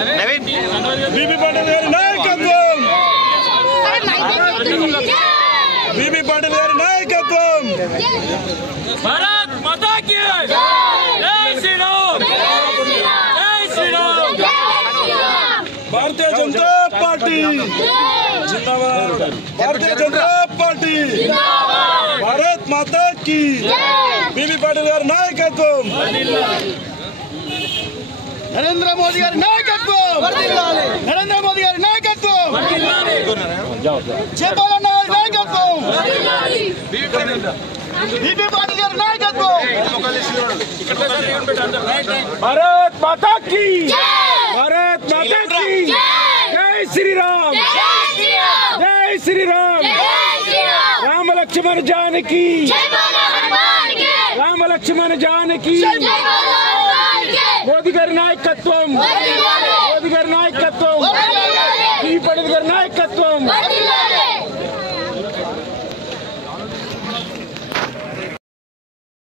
बीबी पाटिल गारी नायकत्వం बीबी पाटिल गारी नायकत्వం भारत माता की जय श्री राम जय श्री राम भारतीय जनता पार्टी जिंदाबाद भारतीय जनता पार्टी जिंदाबाद भारत माता की बीबी पाटिल गारी नायकत्వం नरेंद्र मोदी गारी नायकत्వం नरेंद्र मोदी गारी नायकत्వం जयपाल गारी नायकत्వం बीबी पाटिल गारी नायकत्వం भारत माता की भारत माता की जय श्री राम जय श्री राम राम लक्ष्मण जानकी राम लक्ष्मण जानकी मोदी गारी नायकत्వం मोदी गारी नायकत्వం बीबी पाटिल गारी नायकत्వం